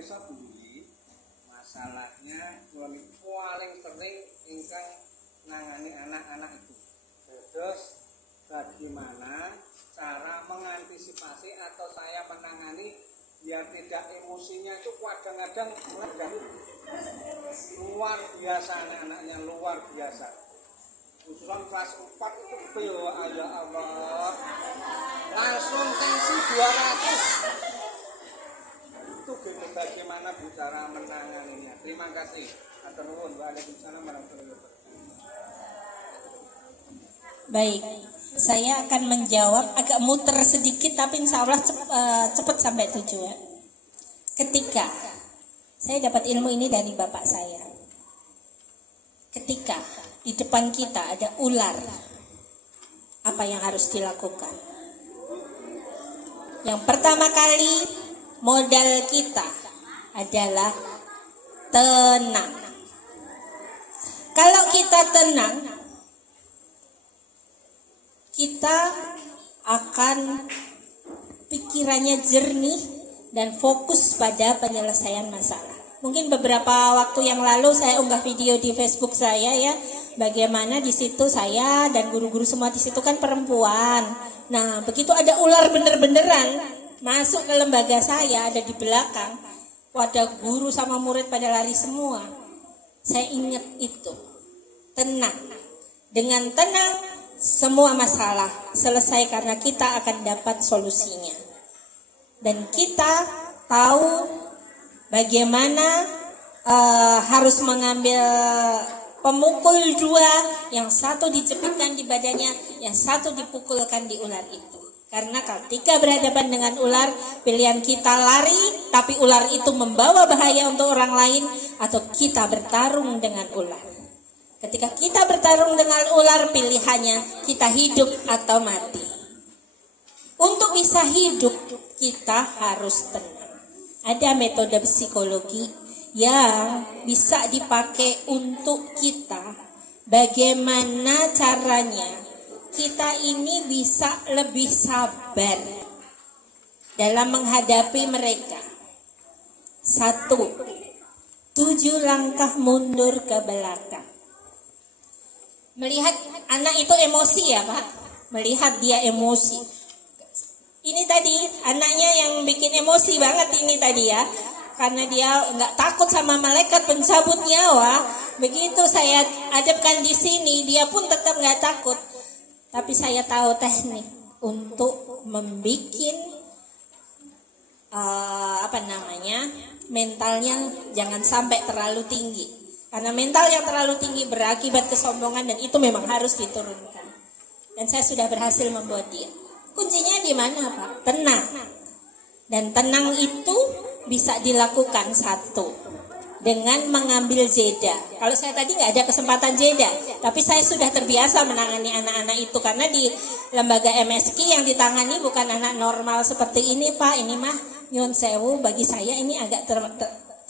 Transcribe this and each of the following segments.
kersa bumi masalahnya paling sering ingkang nangani anak-anak itu. Terus bagaimana cara mengantisipasi atau saya menangani biar tidak emosinya itu kadang-kadang meledak. Luar biasa anak-anaknya, luar biasa. Usulan kelas 4 itu pil, ya Allah. Langsung tensi 200. Itu gitu bagaimana Bu cara menanganinya. Terima kasih. Atur nuwun. Waalaikumsalam warahmatullahi wabarakatuh. Baik, saya akan menjawab agak muter sedikit tapi insya Allah cepat sampai tujuan. Ketika saya dapat ilmu ini dari bapak saya, ketika di depan kita ada ular, apa yang harus dilakukan? Yang pertama kali modal kita adalah tenang. Kalau kita tenang, kita akan pikirannya jernih dan fokus pada penyelesaian masalah. Mungkin beberapa waktu yang lalu saya unggah video di Facebook saya ya, bagaimana di situ saya dan guru-guru semua di situ kan perempuan. Nah, begitu ada ular bener-beneran masuk ke lembaga saya, ada di belakang, wadah guru sama murid pada lari semua. Saya ingat itu, tenang. Dengan tenang semua masalah selesai karena kita akan dapat solusinya. Dan kita tahu bagaimana harus mengambil pemukul dua, yang satu dijepitkan di badannya, yang satu dipukulkan di ular itu. Karena ketika berhadapan dengan ular, pilihan kita lari, tapi ular itu membawa bahaya untuk orang lain, atau kita bertarung dengan ular. Ketika kita bertarung dengan ular, pilihannya kita hidup atau mati. Untuk bisa hidup, kita harus tenang. Ada metode psikologi yang bisa dipakai untuk kita. Bagaimana caranya kita ini bisa lebih sabar dalam menghadapi mereka. 1. 7 langkah mundur ke belakang. Melihat anak itu emosi ya Pak, melihat dia emosi. Ini tadi anaknya yang bikin emosi banget ini tadi ya, karena dia nggak takut sama malaikat pencabut nyawa. Begitu saya hadapkan di sini, dia pun tetap nggak takut. Tapi saya tahu teknik untuk membuat mentalnya jangan sampai terlalu tinggi. Karena mental yang terlalu tinggi berakibat kesombongan dan itu memang harus diturunkan. Dan saya sudah berhasil membuat dia. Kuncinya di mana Pak? Tenang. Dan tenang itu bisa dilakukan 1 dengan mengambil jeda. Kalau saya tadi nggak ada kesempatan jeda, tapi saya sudah terbiasa menangani anak-anak itu karena di lembaga MSK yang ditangani bukan anak normal seperti ini Pak. Ini mah nyun sewu, bagi saya ini agak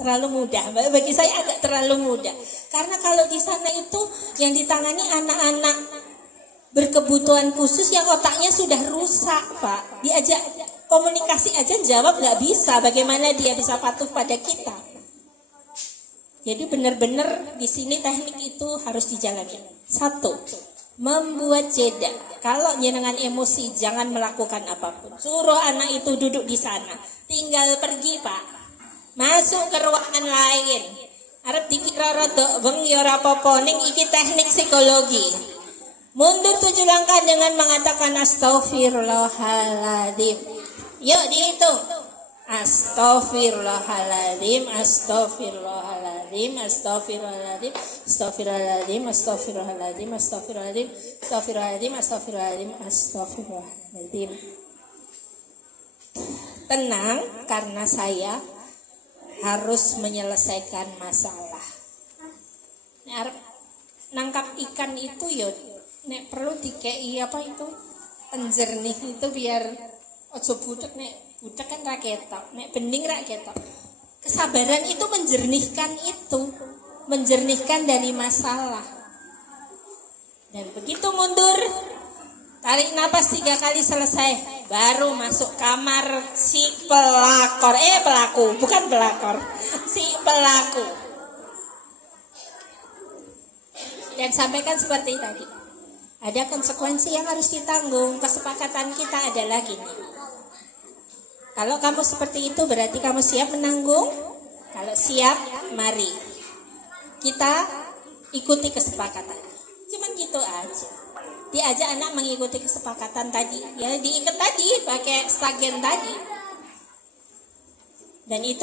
terlalu mudah. Bagi saya agak terlalu mudah. Karena kalau di sana itu yang ditangani anak-anak berkebutuhan khusus yang otaknya sudah rusak, Pak. Diajak komunikasi aja jawab nggak bisa. Bagaimana dia bisa patuh pada kita? Jadi benar-benar di sini teknik itu harus dijalani. 1. Membuat jeda. Kalau jenengan emosi jangan melakukan apapun. Suruh anak itu duduk di sana. Tinggal pergi, Pak. Masuk ke ruangan lain. Arep dikira rada weng ya ora apa-apa, ning iki teknik psikologi. Mundur 7 langkah dengan mengatakan astaghfirullahaladzim. Yuk dihitung. Astaghfirullahaladzim, astaghfirullahaladzim, astaghfirullahaladzim, astaghfirullahaladzim, astaghfirullahaladzim, astaghfirullahaladzim, astaghfirullahaladzim, astaghfirullahaladzim, astaghfirullahaladzim. Tenang karena saya harus menyelesaikan masalah. Nangkap ikan itu ya nek perlu dikei apa itu penjernih itu biar ojo butek, nek butek kan ra ketok, nek bening ra ketok. Kesabaran itu menjernihkan dari masalah. Dan begitu mundur Tarik napas 3 kali selesai. Baru masuk kamar si pelakor. Pelaku, bukan pelakor. Si pelaku. Dan sampaikan seperti tadi. Ada konsekuensi yang harus ditanggung. Kesepakatan kita adalah gini. Kalau kamu seperti itu berarti kamu siap menanggung. Kalau siap, mari kita ikuti kesepakatan. Cuman gitu aja. Diajak anak mengikuti kesepakatan tadi, ya diikat tadi pakai stagen tadi, dan itu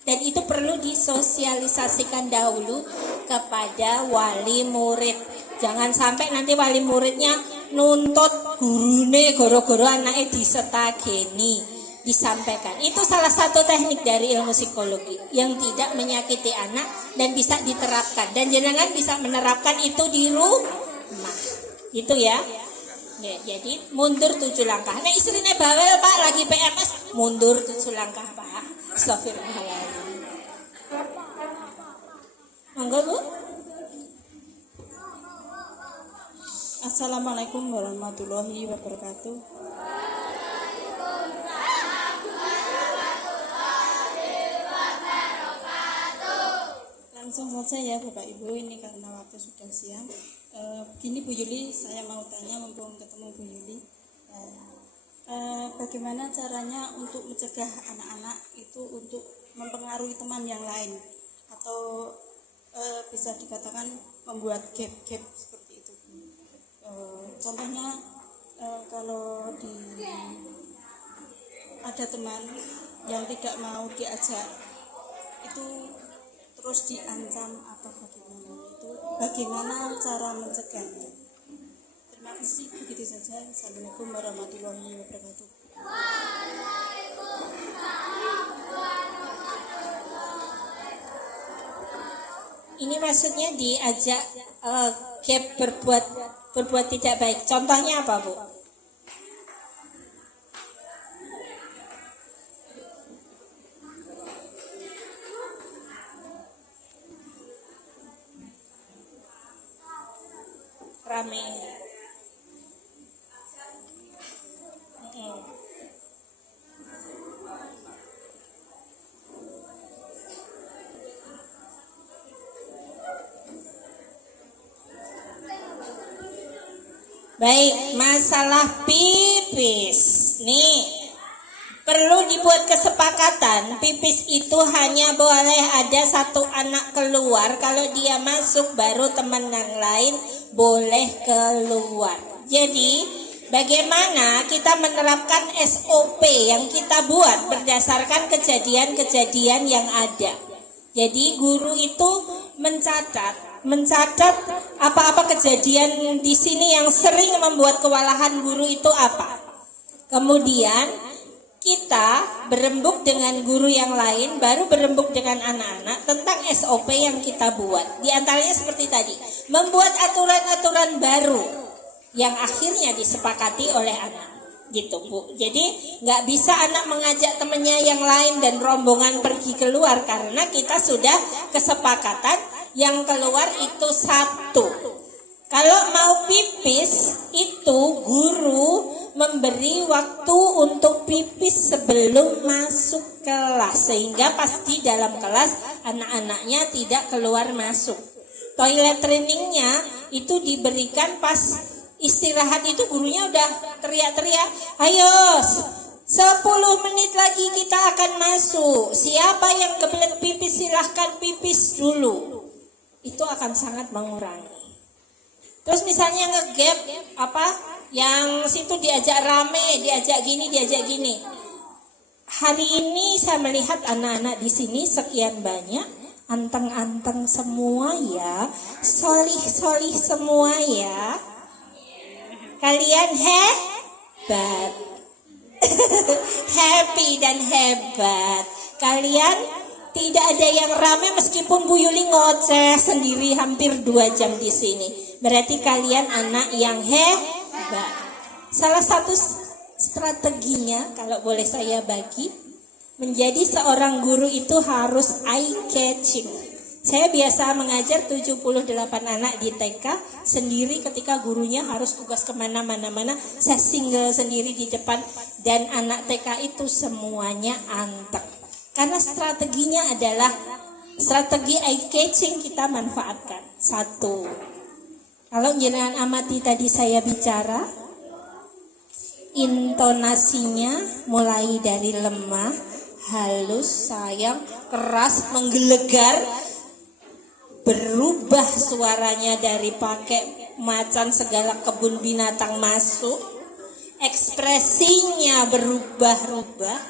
dan itu perlu disosialisasikan dahulu kepada wali murid. Jangan sampai nanti wali muridnya nuntut gurune goro-goro anaknya disetageni. Disampaikan. Itu salah satu teknik dari ilmu psikologi yang tidak menyakiti anak dan bisa diterapkan. Dan jenengan bisa menerapkan itu di rumah. Itu ya. Jadi mundur 7 langkah. Nah istrinya bawel Pak lagi PMS, mundur 7 langkah Pak. Astagfirullahaladzim. Monggo Bu. Assalamualaikum warahmatullahi wabarakatuh. Langsung saja ya Bapak Ibu, ini karena waktu sudah siang. Begini Bu Yuli, saya mau tanya mumpung ketemu Bu Yuli. Bagaimana caranya untuk mencegah anak-anak itu untuk mempengaruhi teman yang lain, atau bisa dikatakan membuat gap-gap seperti itu. Contohnya kalau ada teman yang tidak mau diajak itu terus diancam atau bagaimana, itu bagaimana cara mencegahnya. Terima kasih, begitu saja. Assalamualaikum warahmatullahi wabarakatuh. Ini maksudnya diajak gap berbuat tidak baik. Contohnya apa Bu? Rame. Baik, masalah pipis. Nih, perlu dibuat kesepakatan. Pipis itu hanya boleh ada 1 anak keluar. Kalau dia masuk baru teman yang lain boleh keluar. Jadi, bagaimana kita menerapkan SOP yang kita buat berdasarkan kejadian-kejadian yang ada. Jadi, guru itu mencatat apa-apa kejadian di sini yang sering membuat kewalahan guru itu apa. Kemudian kita berembuk dengan guru yang lain, baru berembuk dengan anak-anak tentang SOP yang kita buat. Di antaranya seperti tadi, membuat aturan-aturan baru yang akhirnya disepakati oleh anak. Gitu Bu. Jadi nggak bisa anak mengajak temannya yang lain dan rombongan pergi keluar, karena kita sudah kesepakatan yang keluar itu 1. Kalau mau pipis itu guru memberi waktu untuk pipis sebelum masuk kelas, sehingga pasti dalam kelas anak-anaknya tidak keluar masuk. Toilet trainingnya itu diberikan pas istirahat, itu gurunya udah teriak-teriak, ayo 10 menit lagi kita akan masuk, siapa yang kebelet pipis silahkan pipis dulu. Itu akan sangat mengurangi. Terus misalnya ngegap yang situ diajak rame, diajak gini. Hari ini saya melihat anak-anak di sini sekian banyak, anteng-anteng semua ya, solih-solih semua ya. Kalian hebat. Happy dan hebat. Kalian tidak ada yang ramai meskipun Bu Yuli ngoceh sendiri hampir 2 jam di sini. Berarti kalian anak yang hebat. Salah satu strateginya kalau boleh saya bagi, menjadi seorang guru itu harus eye catching. Saya biasa mengajar 78 anak di TK sendiri ketika gurunya harus tugas kemana-mana. Saya single sendiri di depan dan anak TK itu semuanya anteng. Karena strateginya adalah strategi eye catching kita manfaatkan. Satu, kalau jenengan amati tadi saya bicara, intonasinya mulai dari lemah, halus, sayang, keras, menggelegar, berubah suaranya dari pakai macan segala kebun binatang masuk, ekspresinya berubah-ubah,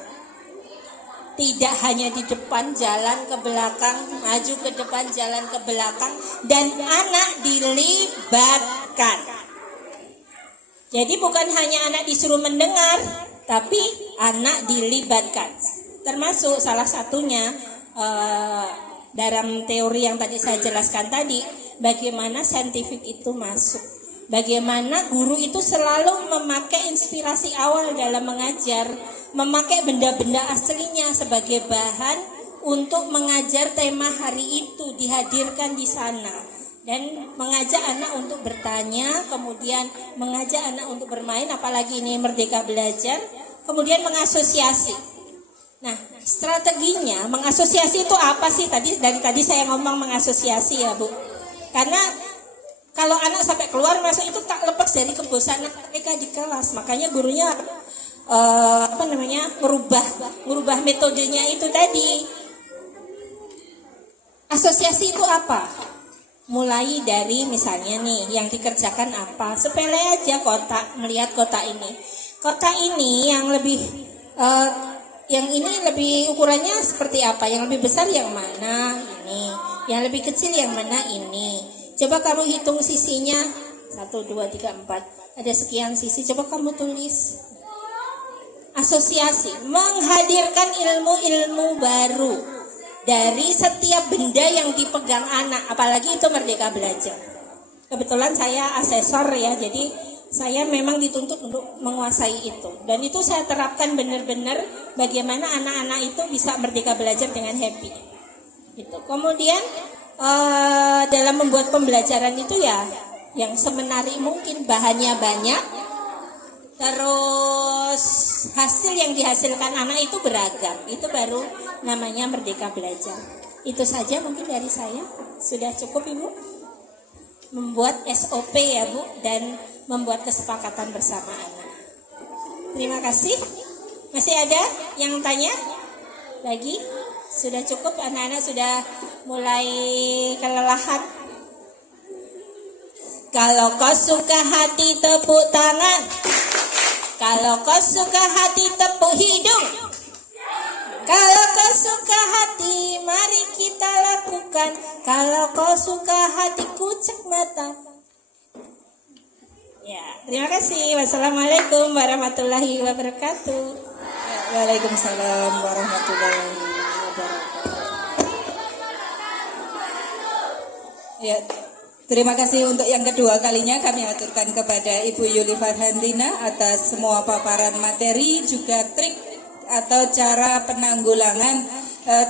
tidak hanya di depan, jalan ke belakang, maju ke depan, jalan ke belakang, dan anak dilibatkan. Jadi bukan hanya anak disuruh mendengar, tapi anak dilibatkan. Termasuk salah satunya dalam teori yang tadi saya jelaskan tadi, bagaimana saintifik itu masuk, bagaimana guru itu selalu memakai inspirasi awal dalam mengajar, memakai benda-benda aslinya sebagai bahan untuk mengajar tema hari itu, dihadirkan di sana dan mengajak anak untuk bertanya, kemudian mengajak anak untuk bermain, apalagi ini Merdeka Belajar, kemudian mengasosiasi. Nah, strateginya mengasosiasi itu apa sih? Dari tadi saya ngomong mengasosiasi ya, Bu. Karena kalau anak sampai keluar masuk itu tak lepas dari kebosanan mereka di kelas. Makanya gurunya merubah metodenya itu tadi. Asosiasi itu apa? Mulai dari misalnya nih yang dikerjakan apa? Sepele aja kotak, melihat kotak ini. Kotak ini yang lebih yang ini lebih ukurannya seperti apa? Yang lebih besar yang mana? Ini. Yang lebih kecil yang mana? Ini. Coba kamu hitung sisinya. 1, 2, 3, 4. Ada sekian sisi. Coba kamu tulis. Asosiasi. Menghadirkan ilmu-ilmu baru dari setiap benda yang dipegang anak. Apalagi itu Merdeka Belajar. Kebetulan saya asesor ya. Jadi saya memang dituntut untuk menguasai itu. Dan itu saya terapkan benar-benar bagaimana anak-anak itu bisa merdeka belajar dengan happy. Gitu. Kemudian dalam membuat pembelajaran itu ya yang semenarik mungkin, bahannya banyak. Terus hasil yang dihasilkan anak itu beragam. Itu baru namanya merdeka belajar. Itu saja mungkin dari saya. Sudah cukup Ibu? Membuat SOP ya Bu, dan membuat kesepakatan bersama anak. Terima kasih. Masih ada yang tanya? Lagi? Sudah cukup, anak-anak sudah mulai kelelahan. Kalau kau suka hati tepuk tangan. Kalau kau suka hati tepuk hidung. Kalau kau suka hati mari kita lakukan. Kalau kau suka hati kucek mata. Ya, terima kasih. Wassalamualaikum warahmatullahi wabarakatuh. Waalaikumsalam warahmatullahi wabarakatuh. Ya, terima kasih untuk yang kedua kalinya kami aturkan kepada Ibu Yuli Farhandina atas semua paparan materi juga trik atau cara penanggulangan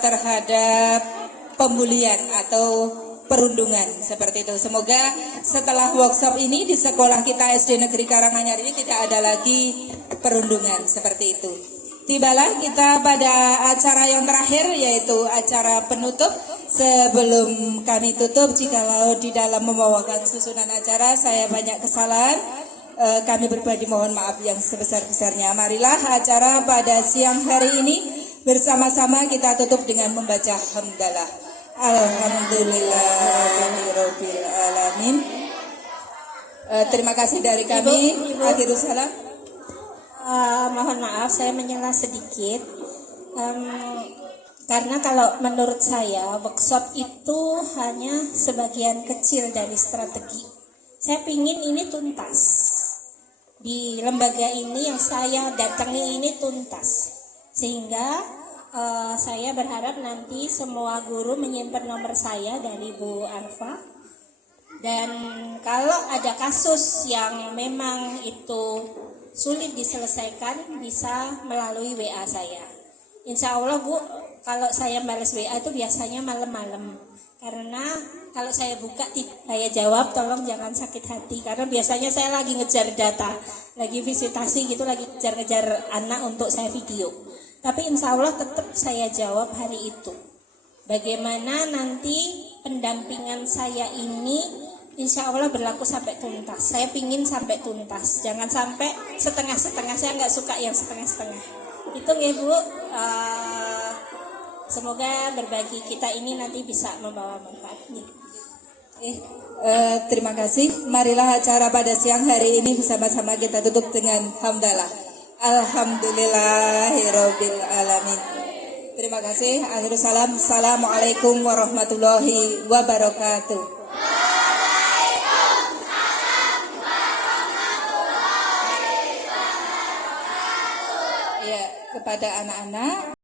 terhadap pembulian atau perundungan seperti itu. Semoga setelah workshop ini di sekolah kita SD Negeri Karanganyar ini tidak ada lagi perundungan seperti itu. Tibalah kita pada acara yang terakhir yaitu acara penutup. Sebelum kami tutup, jikalau di dalam membawakan susunan acara saya banyak kesalahan, kami berbagi mohon maaf yang sebesar-besarnya. Marilah acara pada siang hari ini bersama-sama kita tutup dengan membaca hamdalah. Alhamdulillahirabbil alamin. Terima kasih dari kami. Akhirus salam. Mohon maaf saya menyela sedikit. Karena kalau menurut saya workshop itu hanya sebagian kecil dari strategi. Saya ingin ini tuntas. Di lembaga ini yang saya datangi ini tuntas. Sehingga saya berharap nanti semua guru menyimpan nomor saya dari Bu Arfa. Dan kalau ada kasus yang memang itu sulit diselesaikan, bisa melalui WA saya. Insya Allah Bu, kalau saya balas WA itu biasanya malam-malam. Karena kalau saya buka, saya jawab, tolong jangan sakit hati. Karena biasanya saya lagi ngejar data, lagi visitasi gitu, lagi ngejar-ngejar anak untuk saya video. Tapi insya Allah tetap saya jawab hari itu. Bagaimana nanti pendampingan saya ini insya Allah berlaku sampai tuntas. Saya pingin sampai tuntas, jangan sampai setengah-setengah. Saya nggak suka yang setengah-setengah. Itu ya Bu. Semoga berbagi kita ini nanti bisa membawa manfaat. Terima kasih. Marilah acara pada siang hari ini bersama-sama kita tutup dengan hamdalah. Alhamdulillahirabbil alamin. Terima kasih. Akhirul salam. Assalamualaikum warahmatullahi wabarakatuh. Ya, kepada anak-anak